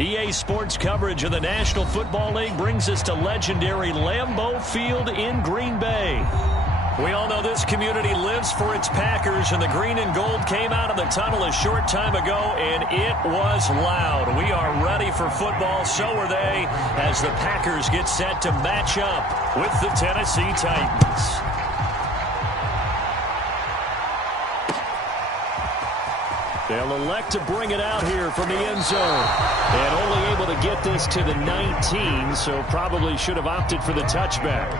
EA Sports coverage of the National Football League brings us to legendary Lambeau Field in Green Bay. We all know this community lives for its Packers, and the green and gold came out of the tunnel a short time ago, and it was loud. We are ready for football, so are they, as the Packers get set to match up with the Tennessee Titans. They'll elect to bring it out here from the end zone. And only able to get this to the 19, so probably should have opted for the touchback.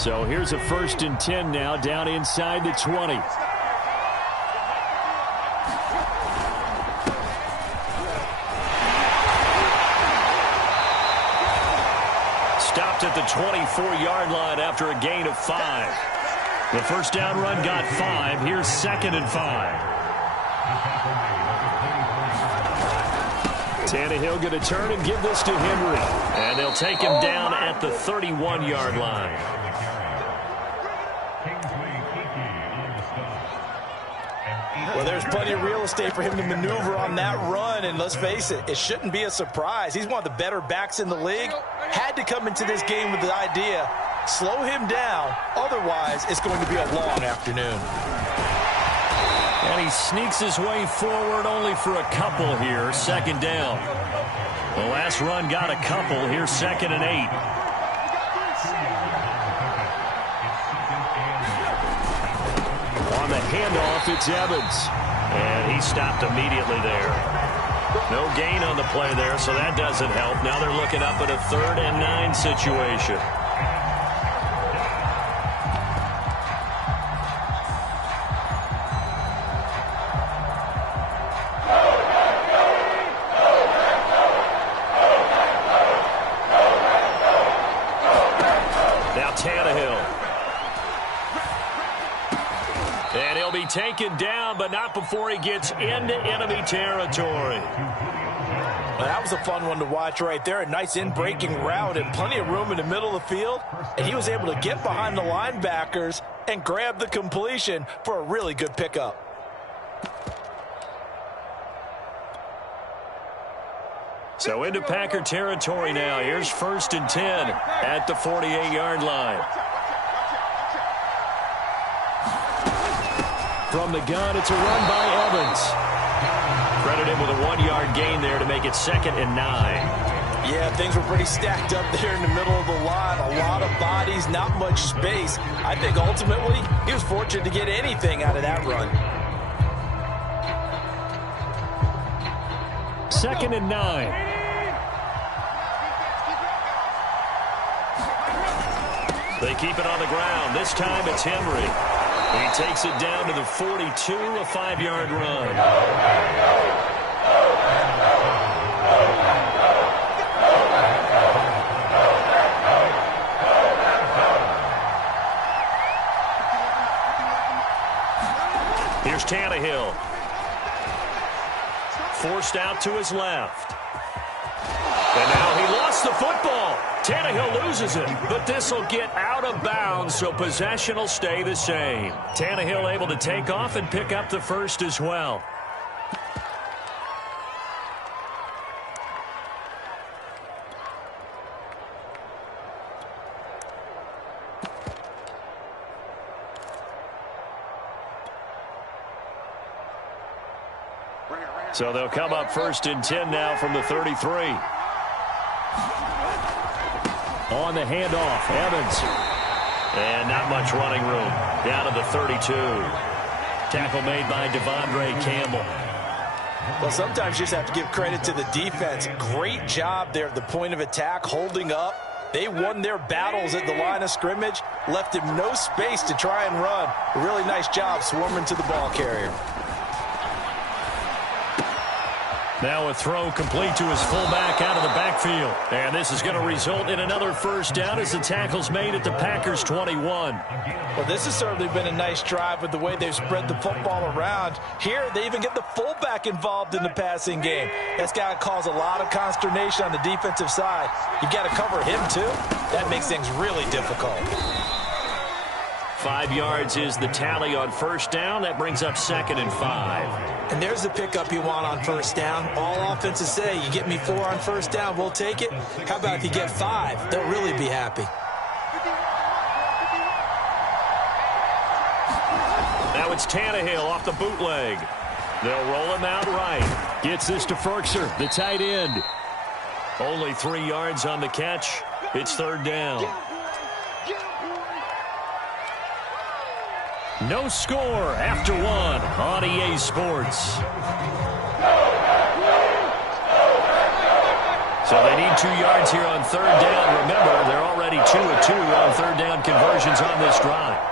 So here's a 1st and 10 now, down inside the 20. Stopped at the 24-yard line after a gain of 5. The first down run got 5. Here's 2nd and 5. Tannehill going to turn and give this to Henry. And they'll take him down at the 31-yard line. Well, there's plenty of real estate for him to maneuver on that run, and let's face it, it shouldn't be a surprise. He's one of the better backs in the league. Had to come into this game with the idea, slow him down, otherwise it's going to be a long afternoon. And he sneaks his way forward only for a couple here, 2nd down. The last run got a couple, here's 2nd and 8. On the handoff, it's Evans. And he stopped immediately there. No gain on the play there, so that doesn't help. Now they're looking up at a 3rd and 9 situation. Now Tannehill. And he'll be taken down, but not before he gets into enemy territory. Well, that was a fun one to watch right there. A nice in-breaking route and plenty of room in the middle of the field. And he was able to get behind the linebackers and grab the completion for a really good pickup. So into Packer territory now. Here's 1st and 10 at the 48-yard line. From the gun, it's a run by Evans. Credit him with a 1-yard gain there to make it 2nd and 9. Yeah, things were pretty stacked up there in the middle of the line. A lot of bodies, not much space. I think ultimately he was fortunate to get anything out of that run. 2nd and 9. They keep it on the ground. This time it's Henry. He takes it down to the 42, a 5-yard run. Here's Tannehill. Forced out to his left. And now he lost the football. Tannehill loses it, but this will get out of bounds, so possession will stay the same. Tannehill able to take off and pick up the first as well. So they'll come up 1st and 10 now from the 33. On the handoff, Evans. And not much running room. Down to the 32. Tackle made by Devondre Campbell. Well, sometimes you just have to give credit to the defense. Great job there at the point of attack, holding up. They won their battles at the line of scrimmage, left him no space to try and run. A really nice job swarming to the ball carrier. Now a throw complete to his fullback out of the backfield. And this is going to result in another first down as the tackle's made at the Packers' 21. Well, this has certainly been a nice drive with the way they've spread the football around. Here, they even get the fullback involved in the passing game. That's got to cause a lot of consternation on the defensive side. You've got to cover him, too. That makes things really difficult. 5 yards is the tally on first down. That brings up 2nd and 5. And there's the pickup you want on first down. All offenses say, you get me 4 on first down, we'll take it. How about if you get 5? They'll really be happy. Now it's Tannehill off the bootleg. They'll roll him out right. Gets this to Firkser, the tight end. Only 3 yards on the catch. It's 3rd down. No score after 1 on EA Sports. So they need 2 yards here on 3rd down. Remember, they're already 2 of 2 on 3rd down conversions on this drive.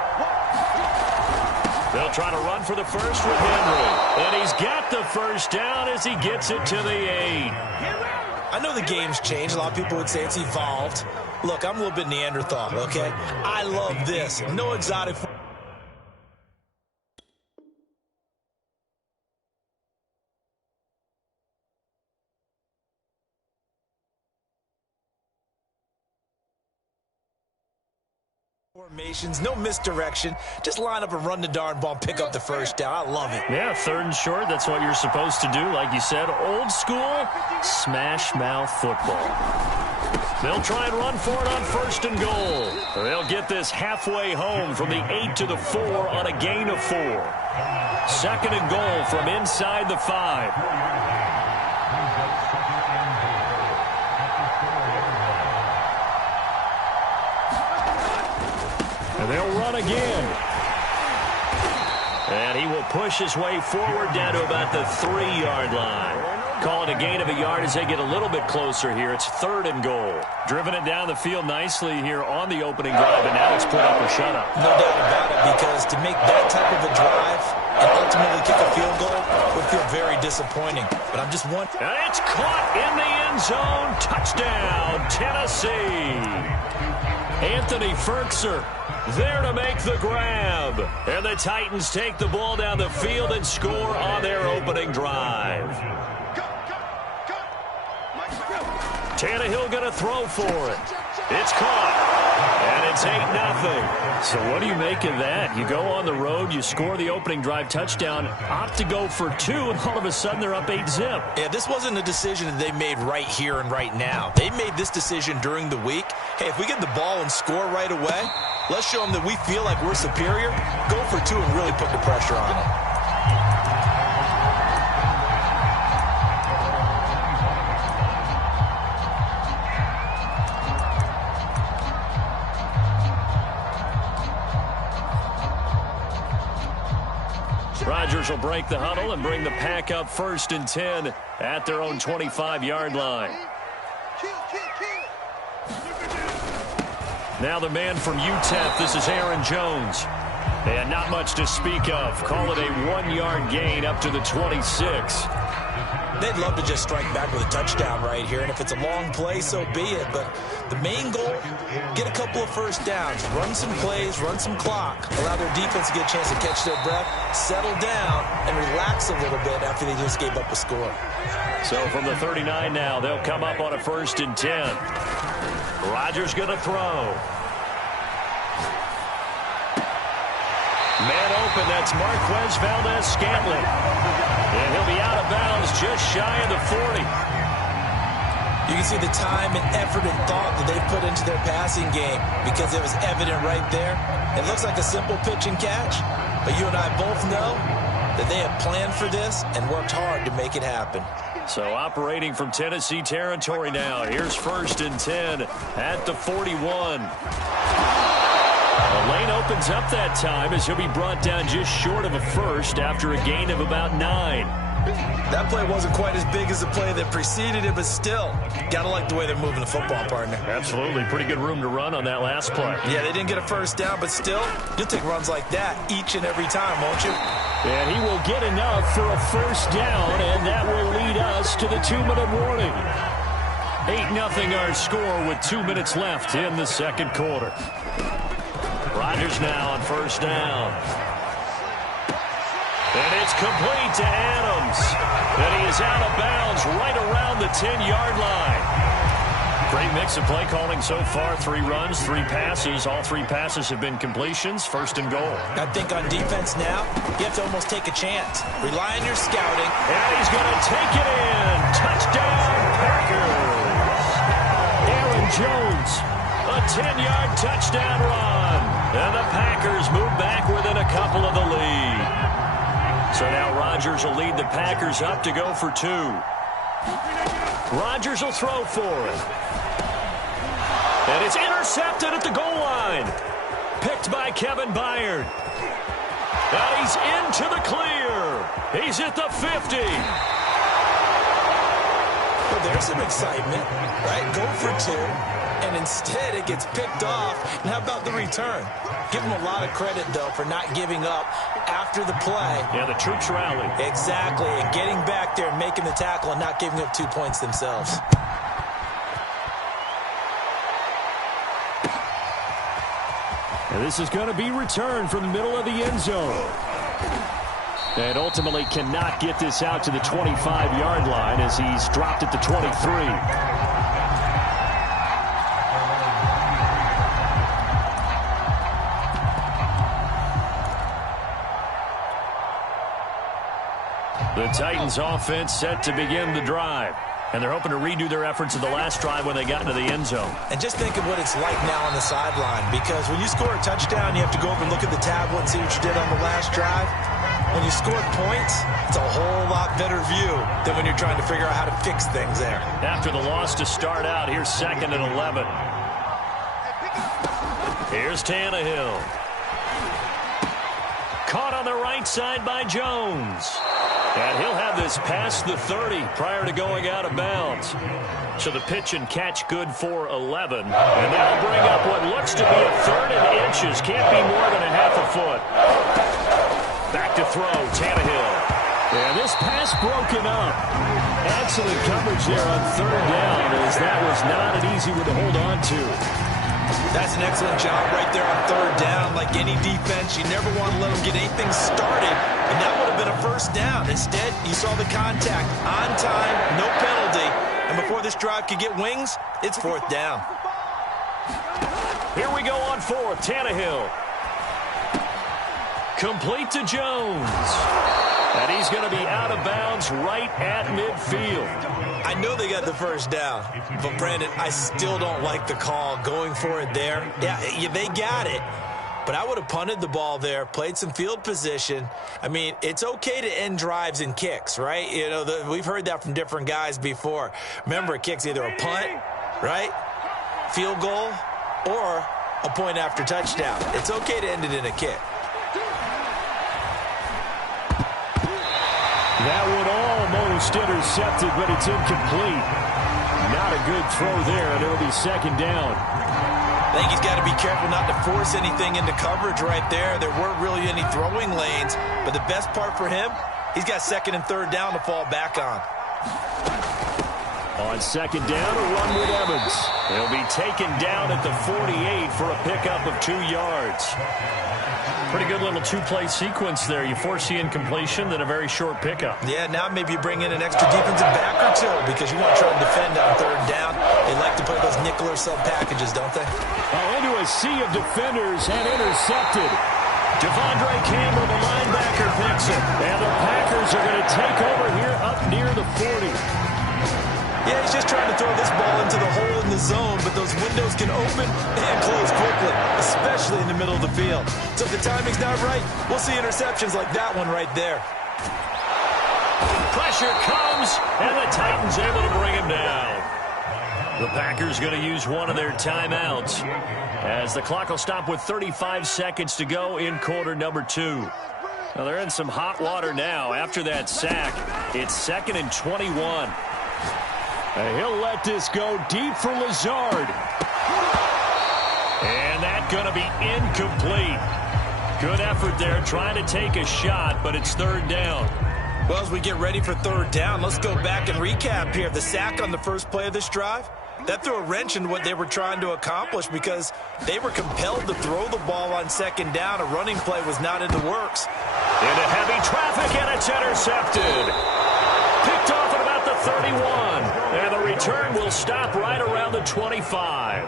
They'll try to run for the first with Henry. And he's got the first down as he gets it to the 8. I know the game's changed. A lot of people would say it's evolved. Look, I'm a little bit Neanderthal, okay? I love this. No exotic formations, no misdirection. Just line up and run the darn ball, pick up the first down. I love it. Yeah, 3rd and short. That's what you're supposed to do. Like you said, old school smash mouth football. They'll try and run for it on 1st and goal. They'll get this halfway home from the 8 to the 4 on a gain of 4. 2nd and goal from inside the 5. And they'll run again. And he will push his way forward down to about the 3-yard line. Call it a gain of a yard as they get a little bit closer here. It's 3rd and goal. Driven it down the field nicely here on the opening drive, and now it's put up or shut up. No doubt about it, because to make that type of a drive and ultimately kick a field goal would feel very disappointing. But I'm just wondering. And it's caught in the end zone. Touchdown, Tennessee. Anthony Firkser there to make the grab. And the Titans take the ball down the field and score on their opening drive. Tannehill going to throw for it. It's caught. And it's 8-0. So what do you make of that? You go on the road, you score the opening drive touchdown, opt to go for 2, and all of a sudden they're up 8-zip. Yeah, this wasn't a decision that they made right here and right now. They made this decision during the week. Hey, if we get the ball and score right away, let's show them that we feel like we're superior. Go for 2 and really put the pressure on it. Rodgers will break the huddle and bring the pack up 1st and 10 at their own 25-yard line. Now the man from UTEP, this is Aaron Jones. And not much to speak of. Call it a 1-yard gain up to the 26. They'd love to just strike back with a touchdown right here, and if it's a long play, so be it. But the main goal, get a couple of first downs, run some plays, run some clock, allow their defense to get a chance to catch their breath, settle down, and relax a little bit after they just gave up a score. So from the 39 now, they'll come up on a 1st and 10. Rodgers going to throw. Man open, that's Marquez Valdez-Scantling. And he'll be out of bounds just shy of the 40. You can see the time and effort and thought that they put into their passing game because it was evident right there. It looks like a simple pitch and catch, but you and I both know that they have planned for this and worked hard to make it happen. So operating from Tennessee territory now. Here's 1st and 10 at the 41. The lane opens up that time as he'll be brought down just short of a first after a gain of about 9. That play wasn't quite as big as the play that preceded it, but still, got to like the way they're moving the football, partner. Absolutely. Pretty good room to run on that last play. Yeah, they didn't get a first down, but still, you'll take runs like that each and every time, won't you? And he will get enough for a first down, and that will lead us to the 2-minute warning. 8-0 our score with 2 minutes left in the second quarter. Rodgers now on first down. And it's complete to Adams. And he is out of bounds right around the 10-yard line. Great mix of play calling so far. 3 runs, 3 passes. All 3 passes have been completions. First and goal. I think on defense now, you have to almost take a chance. Rely on your scouting. And he's going to take it in. Touchdown, Packers. Aaron Jones, a 10-yard touchdown run. And the Packers move back within a couple of the lead. So now Rodgers will lead the Packers up to go for 2. Rodgers will throw for it. And it's intercepted at the goal line. Picked by Kevin Byard. Now he's into the clear. He's at the 50. Well, there's some excitement, right? Go for 2, and instead it gets picked off. And how about the return? Give him a lot of credit, though, for not giving up after the play. Yeah, the troops rally. Exactly, and getting back there and making the tackle and not giving up 2 points themselves. And this is going to be returned from the middle of the end zone. And ultimately cannot get this out to the 25-yard line as he's dropped at the 23. The Titans offense set to begin the drive. And they're hoping to redo their efforts of the last drive when they got into the end zone. And just think of what it's like now on the sideline, because when you score a touchdown, you have to go over and look at the tablet and see what you did on the last drive. When you score points, it's a whole lot better view than when you're trying to figure out how to fix things there. After the loss to start out, here's 2nd and 11. Here's Tannehill. Caught on the right side by Jones. And he'll have this past the 30 prior to going out of bounds. So the pitch and catch good for 11. And that'll bring up what looks to be a 3rd and inches. Can't be more than a half a foot. Back to throw, Tannehill. And this pass broken up. Excellent coverage there on 3rd down, as that was not an easy one to hold on to. That's an excellent job right there on 3rd down. Like any defense, you never want to let them get anything started, and that would have been a first down. Instead, you saw the contact on time, no penalty, and before this drive could get wings, it's 4th down. Here we go on 4th. Tannehill. Complete to Jones. And he's going to be out of bounds right at midfield. I know they got the first down, but Brandon, I still don't like the call going for it there. Yeah, they got it, but I would have punted the ball there, played some field position. I mean, it's okay to end drives and kicks, right? You know, we've heard that from different guys before. Remember, a kick's either a punt, right, field goal, or a point after touchdown. It's okay to end it in a kick. That one almost intercepted, but it's incomplete. Not a good throw there, and it'll be 2nd down. I think he's got to be careful not to force anything into coverage right there. There weren't really any throwing lanes, but the best part for him, he's got 2nd and 3rd down to fall back on. On 2nd down, a run with Evans. He'll be taken down at the 48 for a pickup of 2 yards. Pretty good little 2-play sequence there. You force the incompletion, then a very short pickup. Yeah, now maybe you bring in an extra defensive back or 2 because you want to try to defend on 3rd down. They like to play those nickel or sub packages, don't they? Oh, into a sea of defenders and intercepted. Devondre Campbell, the linebacker, picks it. And the Packers are going to take over here up near the 40. Yeah, he's just trying to throw this ball into the hole in the zone, but those windows can open and close quickly, especially in the middle of the field. So if the timing's not right, we'll see interceptions like that one right there. Pressure comes, and the Titans able to bring him down. The Packers going to use one of their timeouts as the clock will stop with 35 seconds to go in quarter number 2. Now they're in some hot water now. After that sack, it's 2nd and 21. And he'll let this go deep for Lazard. And that's going to be incomplete. Good effort there, trying to take a shot, but it's third down. Well, as we get ready for third down, let's go back and recap here. The sack on the first play of this drive, that threw a wrench in what they were trying to accomplish because they were compelled to throw the ball on second down. A running play was not in the works. Into heavy traffic, and it's intercepted. Picked off at about the 31. And the return will stop right around the 25.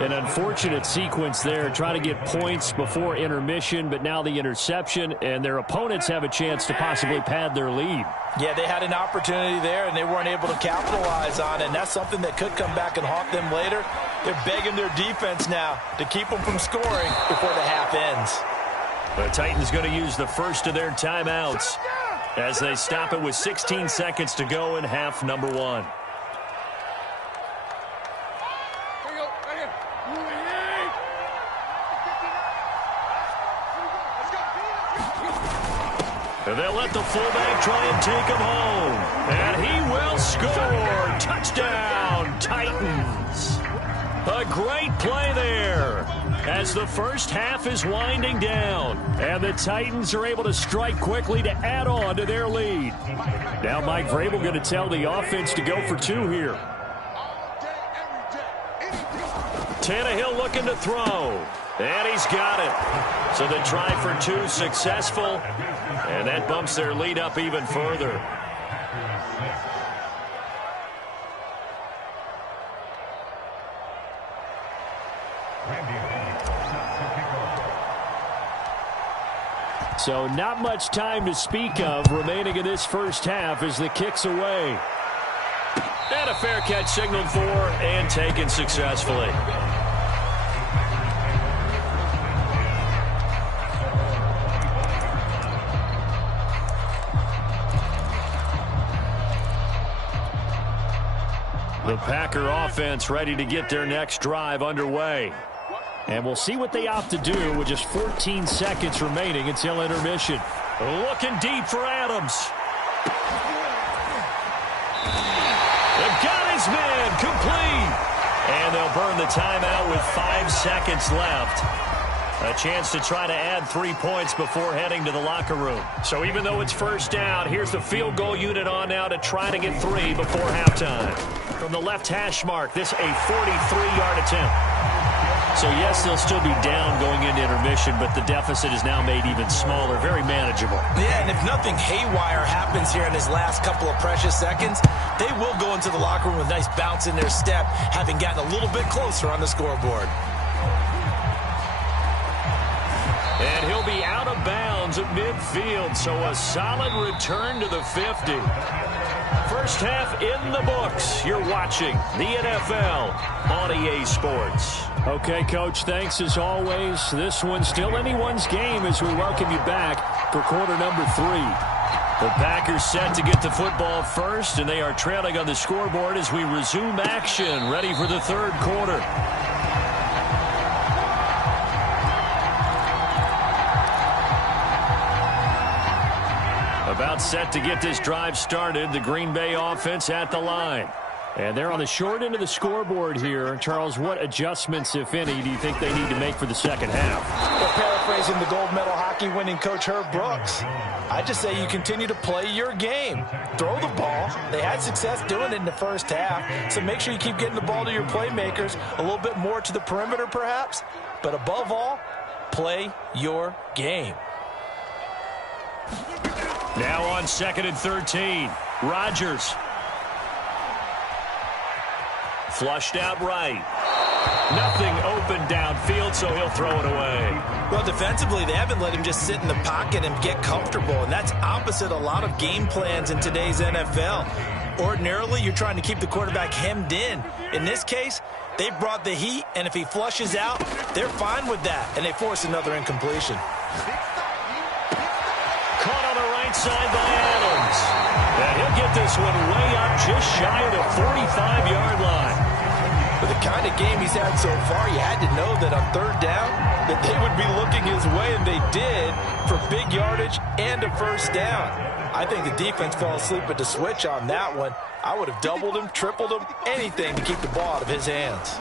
An unfortunate sequence there, trying to get points before intermission, but now the interception, and their opponents have a chance to possibly pad their lead. Yeah, they had an opportunity there, and they weren't able to capitalize on it, and that's something that could come back and haunt them later. They're begging their defense now to keep them from scoring before the half ends. The Titans going to use the first of their timeouts as they stop it with 16 seconds to go in half number one. And they'll let the fullback try and take him home. And he will score. Touchdown, Titans. A great play there as the first half is winding down. And the Titans are able to strike quickly to add on to their lead. Now Mike Vrabel going to tell the offense to go for two here. Tannehill looking to throw. And he's got it. So the try for two successful. And that bumps their lead up even further. So not much time to speak of remaining in this first half as the kick's away. And a fair catch signaled for and taken successfully. The Packer offense ready to get their next drive underway. And we'll see what they opt to do with just 14 seconds remaining until intermission. Looking deep for Adams. They've got his man complete. And they'll burn the timeout with 5 seconds left. A chance to try to add 3 points before heading to the locker room. So even though it's first down, here's the field goal unit on now to try to get 3 before halftime. From the left hash mark, this a 43-yard attempt. So yes, they'll still be down going into intermission, but the deficit is now made even smaller, very manageable. Yeah, and if nothing haywire happens here in his last couple of precious seconds, they will go into the locker room with a nice bounce in their step, having gotten a little bit closer on the scoreboard. And he'll be out of bounds at midfield, so a solid return to the 50. First half in the books. You're watching the NFL on EA Sports. Okay, Coach, thanks as always. This one's still anyone's game as we welcome you back for quarter number 3. The Packers set to get the football first, and they are trailing on the scoreboard as we resume action, ready for the third quarter. About set to get this drive started. The Green Bay offense at the line. And they're on the short end of the scoreboard here. Charles, what adjustments, if any, do you think they need to make for the second half? Well, paraphrasing the gold medal hockey winning coach Herb Brooks, I just say you continue to play your game. Throw the ball. They had success doing it in the first half, so make sure you keep getting the ball to your playmakers, a little bit more to the perimeter perhaps, but above all, play your game. Now on 2nd and 13. Rodgers. Flushed out right. Nothing open downfield, so he'll throw it away. Well, defensively, they haven't let him just sit in the pocket and get comfortable, and that's opposite a lot of game plans in today's NFL. Ordinarily, you're trying to keep the quarterback hemmed in. In this case, they brought the heat, and if he flushes out, they're fine with that, and they force another incompletion. Caught on the right side by Adams. And he'll get this one way up just shy of the 45-yard line. With the kind of game he's had so far, you had to know that on third down that they would be looking his way, and they did, for big yardage and a first down. I think the defense fell asleep at the switch on that one. I would have doubled him, tripled him, anything to keep the ball out of his hands.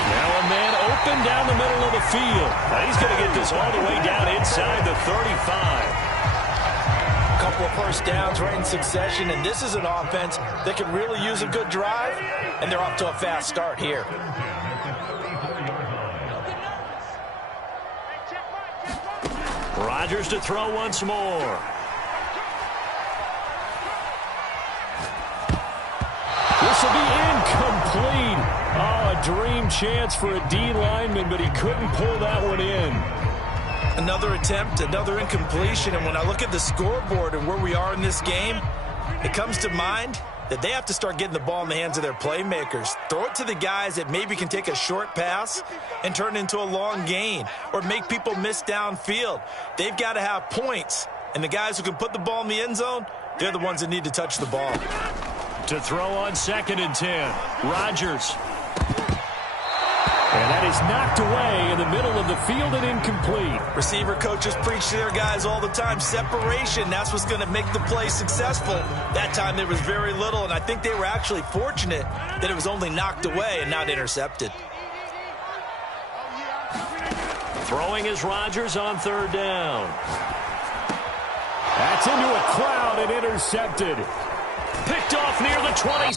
Now a man up and down the middle of the field. Now he's going to get this all the way down inside the 35. Couple of first downs right in succession, and this is an offense that can really use a good drive, and they're off to a fast start here. Rodgers to throw once more. This will be incomplete. Oh, a dream chance for a D lineman, but he couldn't pull that one in. Another attempt, another incompletion, and when I look at the scoreboard and where we are in this game, it comes to mind that they have to start getting the ball in the hands of their playmakers. Throw it to the guys that maybe can take a short pass and turn it into a long gain or make people miss downfield. They've got to have points, and the guys who can put the ball in the end zone, they're the ones that need to touch the ball. To throw on 2nd and 10, Rodgers. And that is knocked away in the middle of the field and incomplete. Receiver coaches preach to their guys all the time. Separation, that's what's going to make the play successful. That time there was very little, and I think they were actually fortunate that it was only knocked away and not intercepted. Throwing is Rodgers on 3rd down. That's into a crowd and intercepted. Picked off near the 20.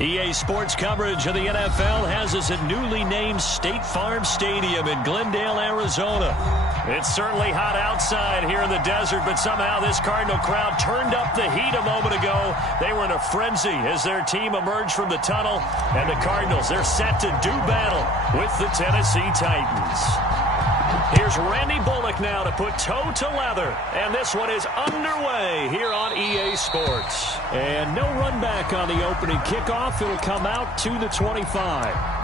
EA Sports coverage of the NFL has us at newly named State Farm Stadium in Glendale, Arizona. It's certainly hot outside here in the desert, but somehow this Cardinal crowd turned up the heat a moment ago. They were in a frenzy as their team emerged from the tunnel, and the Cardinals, they're set to do battle with the Tennessee Titans. Here's Randy Bullock now to put toe to leather, and this one is underway here on EA Sports. And no run back on the opening kickoff. It'll come out to the 25.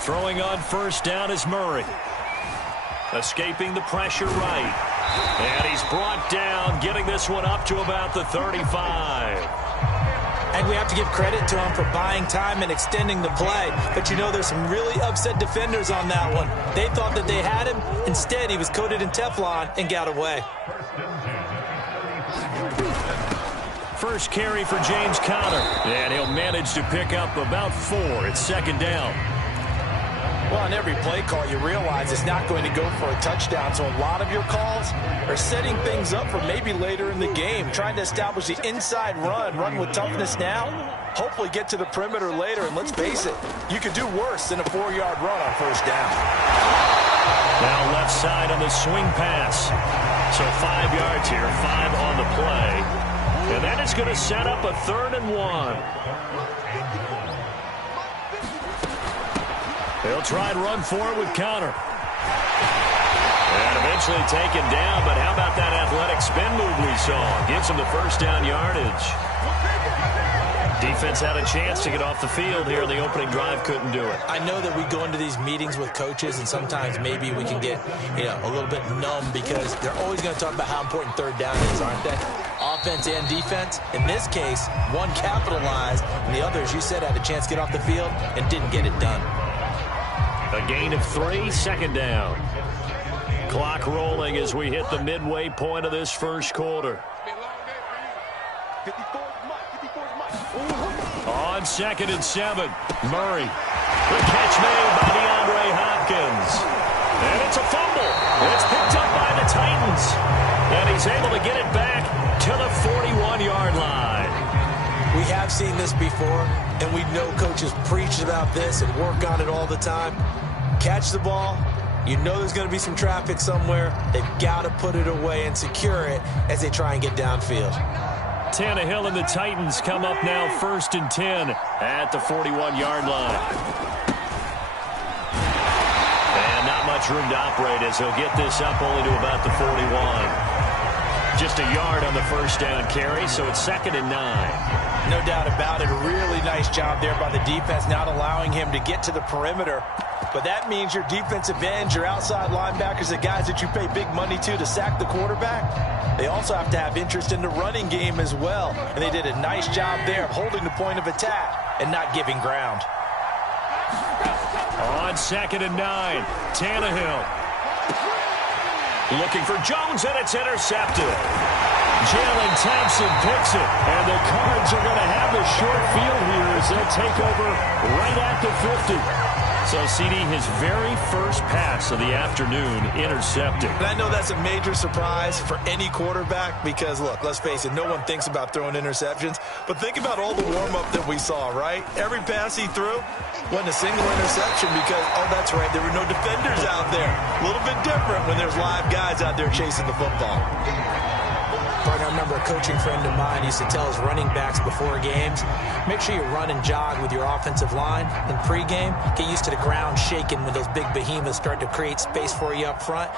Throwing on first down is Murray. Escaping the pressure right. And he's brought down, getting this one up to about the 35. And we have to give credit to him for buying time and extending the play. But you know, there's some really upset defenders on that one. They thought that they had him. Instead, he was coated in Teflon and got away. First carry for James Conner. And he'll manage to pick up about 4. It's second down. Well, on every play call, you realize it's not going to go for a touchdown. So a lot of your calls are setting things up for maybe later in the game, trying to establish the inside run with toughness now, hopefully get to the perimeter later. And let's face it, you could do worse than a 4-yard run on first down. Now left side on the swing pass. So 5 yards here, 5 on the play. And that is going to set up a 3rd and 1. They'll try and run for it with Conner. And eventually taken down, but how about that athletic spin move we saw? Gives him the first down yardage. Defense had a chance to get off the field here in the opening drive, couldn't do it. I know that we go into these meetings with coaches, and sometimes maybe we can get, a little bit numb because they're always going to talk about how important third down is, aren't they? Offense and defense. In this case, one capitalized, and the other, as you said, had a chance to get off the field and didn't get it done. A gain of 3, second down. Clock rolling as we hit the midway point of this first quarter. On 2nd and 7, Murray. The catch made by DeAndre Hopkins. And it's a fumble. It's picked up by the Titans. And he's able to get it back to the 41-yard line. We have seen this before, and we know coaches preach about this and work on it all the time. Catch the ball. You know there's going to be some traffic somewhere. They've got to put it away and secure it as they try and get downfield. Tannehill and the Titans come up now 1st and 10 at the 41-yard line. And not much room to operate as he'll get this up only to about the 41. Just a yard on the first down carry, so it's 2nd and 9. No doubt about it. A really nice job there by the defense, not allowing him to get to the perimeter. But that means your defensive ends, your outside linebackers, the guys that you pay big money to sack the quarterback, they also have to have interest in the running game as well. And they did a nice job there of holding the point of attack and not giving ground. On 2nd and 9, Tannehill. Looking for Jones, and it's intercepted. Jalen Thompson picks it, and the Cards are going to have the short field here as they'll take over right at the 50. So, CD, his very first pass of the afternoon intercepted. And I know that's a major surprise for any quarterback because, look, let's face it, no one thinks about throwing interceptions. But think about all the warm-up that we saw, right? Every pass he threw wasn't a single interception because, oh, that's right, there were no defenders out there. A little bit different when there's live guys out there chasing the football. I remember a coaching friend of mine used to tell his running backs before games, make sure you run and jog with your offensive line in pregame. Get used to the ground shaking when those big behemoths start to create space for you up front.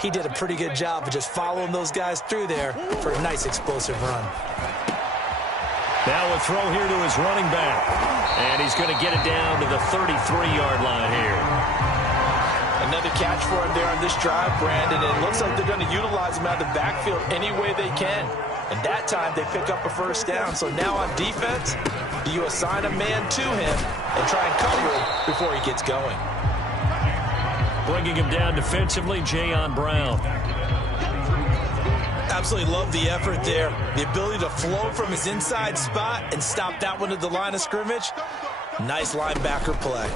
He did a pretty good job of just following those guys through there for a nice explosive run. Now a throw here to his running back. And he's going to get it down to the 33-yard line here. Another catch for him there on this drive, Brandon. And it looks like they're going to utilize him out of the backfield any way they can. And that time they pick up a first down. So now on defense, do you assign a man to him and try and cover him before he gets going? Bringing him down defensively, Jayon Brown. Absolutely love the effort there. The ability to flow from his inside spot and stop that one at the line of scrimmage. Nice linebacker play.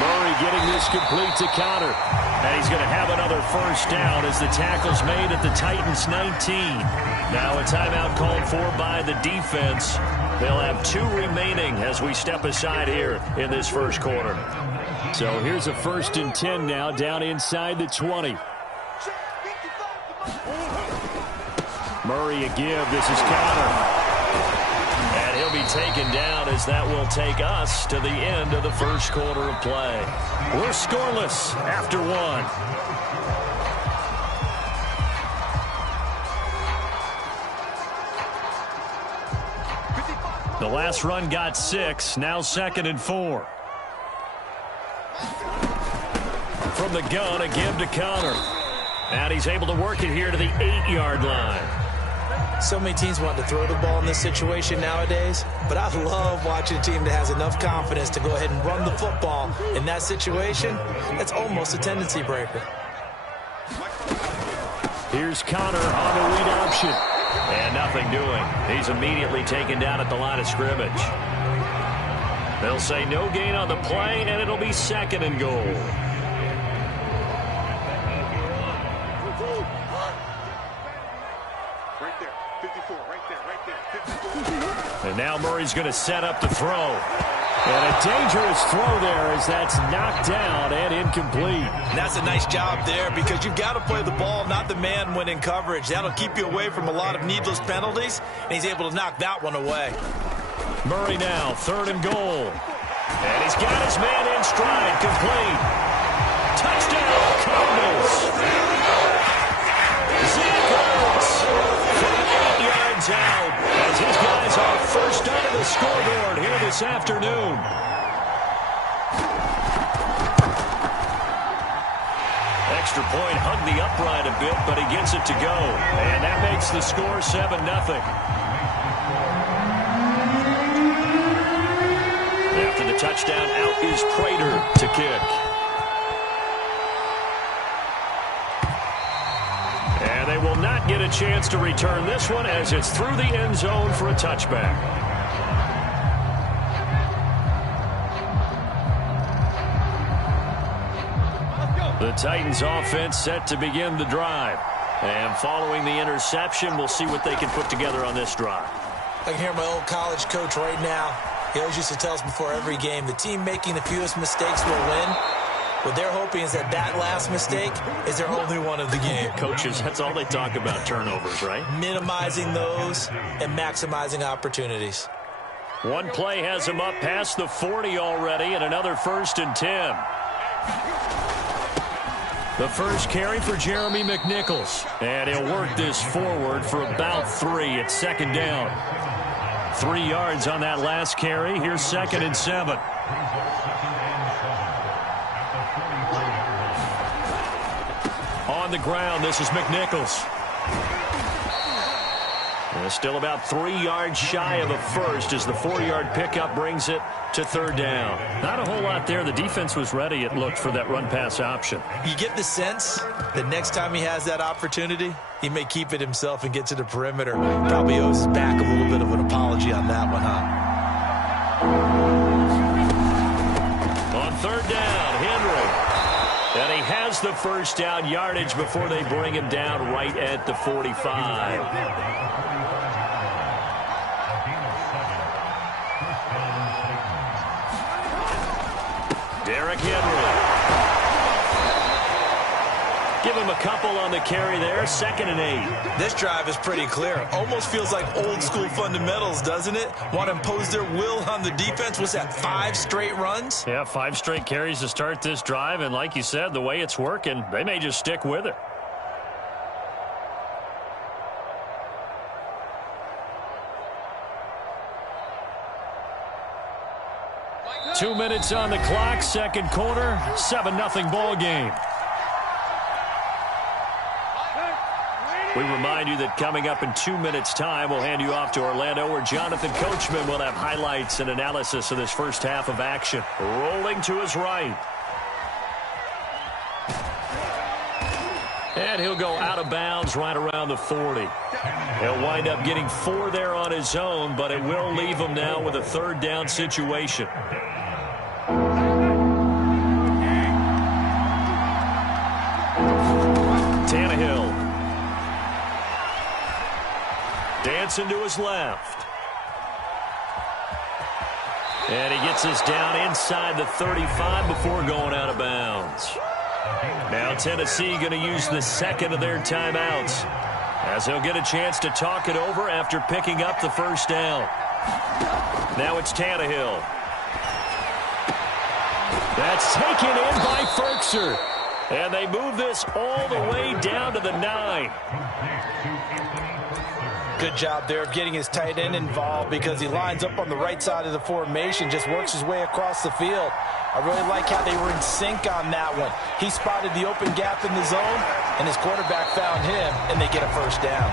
Murray getting this complete to Connor. And he's going to have another first down as the tackle's made at the Titans 19. Now a timeout called for by the defense. They'll have 2 remaining as we step aside here in this first quarter. So here's a 1st and 10 now down inside the 20. Murray a give. This is Connor. And he'll be taken down as that will take us to the end of the first quarter of play. We're scoreless after 1. The last run got 6. Now 2nd and 4. From the gun, a give to Connor. And he's able to work it here to the 8-yard line. So many teams want to throw the ball in this situation nowadays, but I love watching a team that has enough confidence to go ahead and run the football in that situation. That's almost a tendency breaker. Here's Connor on the read option. And nothing doing. He's immediately taken down at the line of scrimmage. They'll say no gain on the play, and it'll be 2nd and goal. And now Murray's going to set up the throw. And a dangerous throw there as that's knocked down and incomplete. And that's a nice job there because you've got to play the ball, not the man when in coverage. That'll keep you away from a lot of needless penalties, and he's able to knock that one away. Murray now, 3rd and goal. And he's got his man in stride, complete. Touchdown, Cardinals. Zach Ertz from 8 yards out as his guys are first onto the scoreboard here this afternoon. Extra point hugged the upright a bit, but he gets it to go. And that makes the score 7-0. After the touchdown, out is Prater to kick. And they will not get a chance to return this one as it's through the end zone for a touchback. The Titans offense set to begin the drive. And following the interception, we'll see what they can put together on this drive. I can hear my old college coach right now. He always used to tell us before every game, the team making the fewest mistakes will win. What they're hoping is that that last mistake is their only one of the game. Coaches, that's all they talk about, turnovers, right? Minimizing those and maximizing opportunities. One play has him up past the 40 already, and another 1st and 10. The first carry for Jeremy McNichols. And he'll work this forward for about 3 at 2nd down. 3 yards on that last carry. Here's 2nd and 7. On the ground, this is McNichols. And still about 3 yards shy of a first as the 4-yard pickup brings it to 3rd down. Not a whole lot there. The defense was ready, it looked, for that run-pass option. You get the sense that next time he has that opportunity, he may keep it himself and get to the perimeter. Probably owes his back a little bit of an apology on that one, huh? On 3rd down, Henry. And he has the first down yardage before they bring him down right at the 45. Derrick Henry. Give him a couple on the carry there. 2nd and 8. This drive is pretty clear. Almost feels like old school fundamentals, doesn't it? Want to impose their will on the defense. Was that 5 straight runs? Yeah, 5 straight carries to start this drive. And like you said, the way it's working, they may just stick with it. Two minutes on the clock, 2nd quarter, 7-0 ball game. We remind you that coming up in 2 minutes' time, we'll hand you off to Orlando, where Jonathan Coachman will have highlights and analysis of this first half of action. Rolling to his right. And he'll go out of bounds right around the 40. He'll wind up getting 4 there on his own, but it will leave him now with a third down situation. Tannehill. Dancing to his left. And he gets us down inside the 35 before going out of bounds. Now Tennessee going to use the second of their timeouts, as he'll get a chance to talk it over after picking up the first down. Now it's Tannehill. That's taken in by Ferkser. And they move this all the way down to the 9. Good job there of getting his tight end involved, because he lines up on the right side of the formation, just works his way across the field. I really like how they were in sync on that one. He spotted the open gap in the zone, and his quarterback found him, and they get a first down.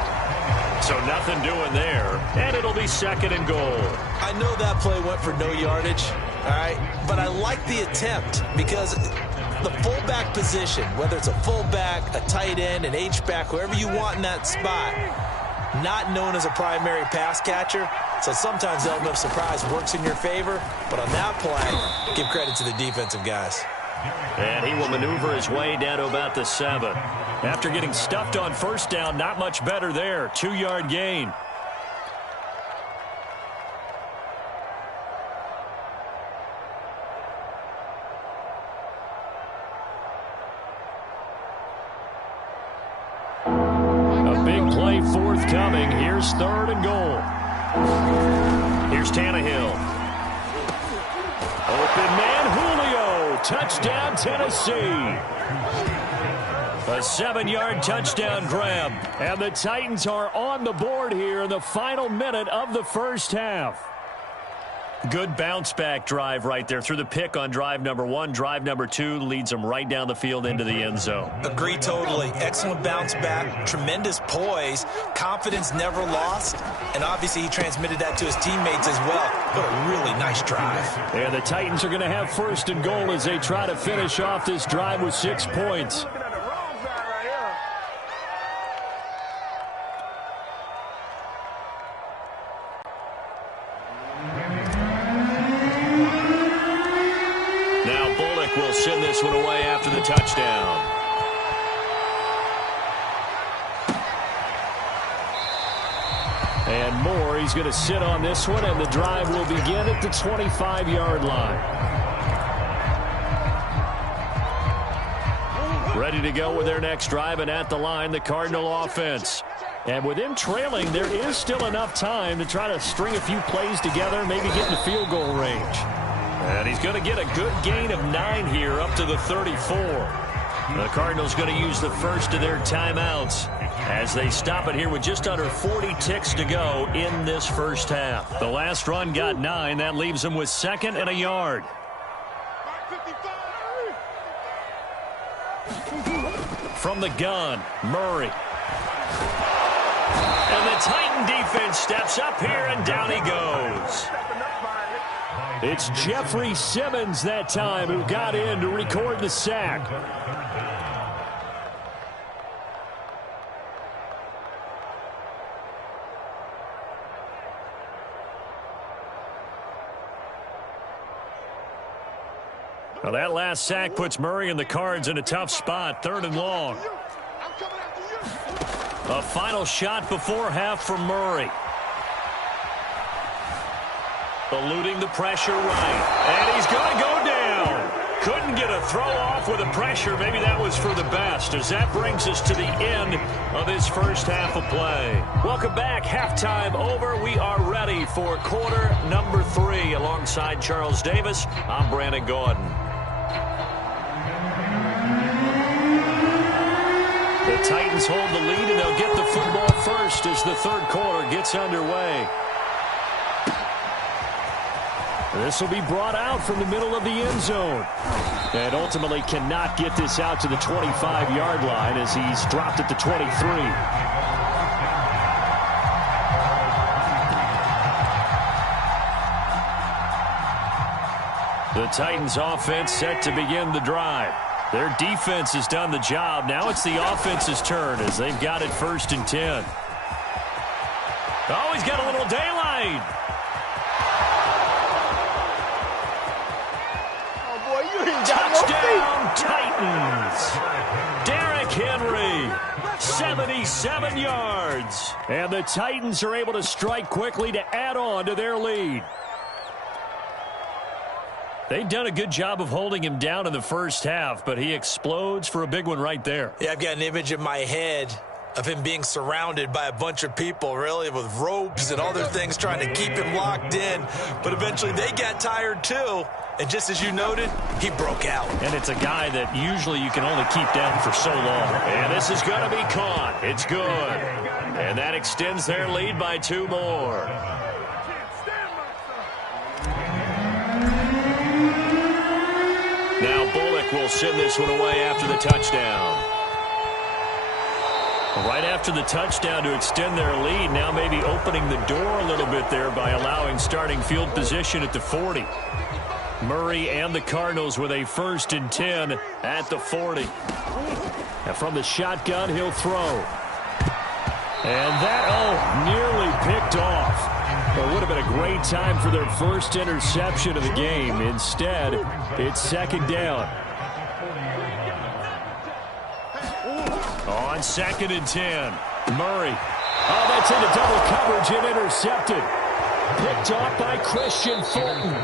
So nothing doing there, and it'll be second and goal. I know that play went for no yardage, all right, but I like the attempt, because the fullback position, whether it's a fullback, a tight end, an H-back, whoever you want in that spot, not known as a primary pass catcher, so sometimes the element of surprise works in your favor. But on that play, give credit to the defensive guys. And he will maneuver his way down to about the 7. After getting stuffed on first down, not much better there. 2-yard gain. Forthcoming. Here's third and goal. Here's Tannehill. Open man, Julio. Touchdown, Tennessee. A 7-yard touchdown grab. And the Titans are on the board here in the final minute of the first half. Good bounce-back drive right there through the pick on drive number 1. Drive number 2 leads them right down the field into the end zone. Agree totally. Excellent bounce-back, tremendous poise, confidence never lost, and obviously he transmitted that to his teammates as well. What a really nice drive. And the Titans are going to have first and goal as they try to finish off this drive with 6 points. Will send this one away after the touchdown. And Moore, he's going to sit on this one, and the drive will begin at the 25-yard line. Ready to go with their next drive, and at the line, the Cardinal offense. And with him trailing, there is still enough time to try to string a few plays together, maybe get in the field goal range. And he's going to get a good gain of 9 here up to the 34. The Cardinals going to use the first of their timeouts as they stop it here with just under 40 ticks to go in this first half. The last run got 9. That leaves them with 2nd and a yard. From the gun, Murray. And the Titan defense steps up here, and down he goes. It's Jeffrey Simmons that time who got in to record the sack. Well, that last sack puts Murray and the Cards in a tough spot, 3rd and long. A final shot before half from Murray. Eluding the pressure right. And he's going to go down. Couldn't get a throw off with the pressure. Maybe that was for the best, as that brings us to the end of this first half of play. Welcome back. Halftime over. We are ready for quarter number 3. Alongside Charles Davis, I'm Brandon Gordon. The Titans hold the lead, and they'll get the football first as the third quarter gets underway. This will be brought out from the middle of the end zone. And ultimately cannot get this out to the 25-yard line as he's dropped at the 23. The Titans offense set to begin the drive. Their defense has done the job. Now it's the offense's turn as they've got it 1st and 10. Oh, he's got a little daylight. Oh, boy, you ain't got no feet. Touchdown, Titans. Derrick Henry, 77 yards. And the Titans are able to strike quickly to add on to their lead. They've done a good job of holding him down in the first half, but he explodes for a big one right there. Yeah, I've got an image in my head of him being surrounded by a bunch of people, really, with ropes and other things trying to keep him locked in. But eventually they got tired, too. And just as you noted, he broke out. And it's a guy that usually you can only keep down for so long. And this is going to be caught. It's good. And that extends their lead by 2 more. Now Bullock will send this one away after the touchdown. Right after the touchdown to extend their lead, now maybe opening the door a little bit there by allowing starting field position at the 40. Murray and the Cardinals with a 1st and 10 at the 40. Now from the shotgun, he'll throw. And that, nearly picked off. It would have been a great time for their first interception of the game. Instead, it's 2nd down. On 2nd and 10, Murray. Oh, that's into double coverage and intercepted. Picked off by Christian Fulton.